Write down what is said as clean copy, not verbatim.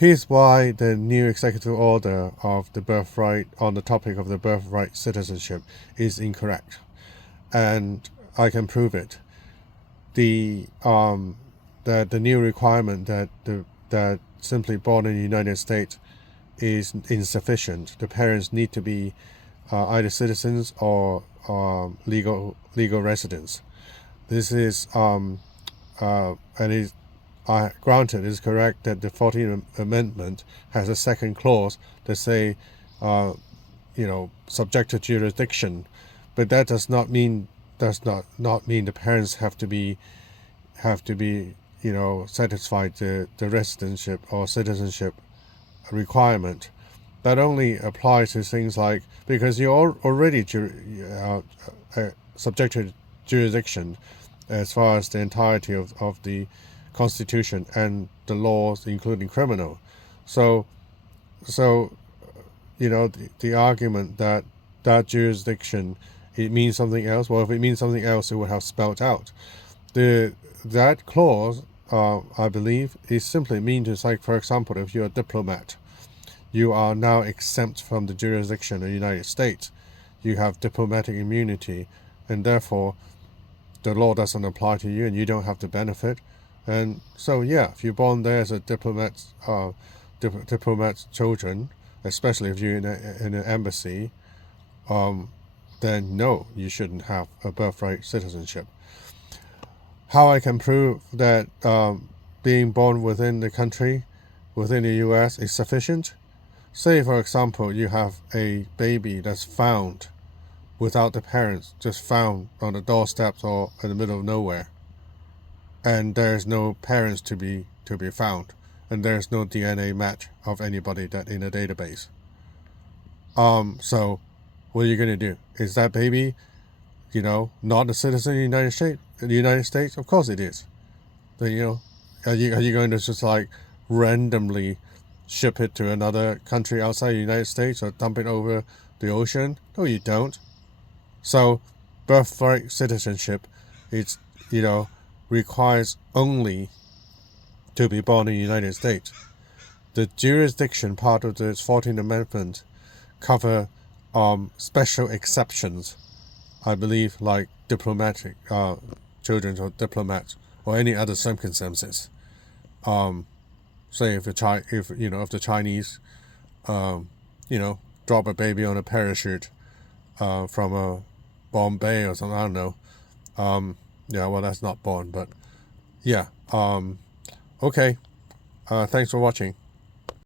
Here's why the new executive order of the birthright on the topic of the birthright citizenship is incorrect, and I can prove it. The new requirement that simply born in the United States is insufficient. The parents need to be either citizens or legal residents. This is and is granted, it's correct that the 14th Amendment has a second clause that say, subject to jurisdiction, but that does not mean the parents have to be satisfied the residentship or citizenship requirement. That only applies to things like, because you're already subject to jurisdiction as far as the entirety of the Constitution and the laws, including criminal. So the argument that jurisdiction, it means something else. Well, if it means something else, it would have spelled out. That clause, I believe, is simply mean to, like, for example, if you're a diplomat, you are now exempt from the jurisdiction of the United States. You have diplomatic immunity, and therefore the law doesn't apply to you, and you don't have the benefit. And so, yeah, if you're born there as a diplomat's children, especially if you're in an embassy, then no, you shouldn't have a birthright citizenship. How I can prove that being born within the country, within the U.S., is sufficient? Say, for example, you have a baby that's found without the parents, just found on the doorsteps or in the middle of nowhere, and there's no parents to be found, and there's no DNA match of anybody that in a database. So what are you going to do? Is that baby, not a citizen of the United States? In the United States, of course it is. Then are you going to just like randomly ship it to another country outside the United States or dump it over the ocean? No, you don't. So birthright citizenship, it's requires only to be born in the United States. The jurisdiction part of the 14th Amendment cover special exceptions, I believe, like diplomatic children or diplomats or any other circumstances. Say if the Chinese drop a baby on a parachute from a Bombay or something, I don't know. Well, that's not born, but yeah. Okay. Thanks for watching.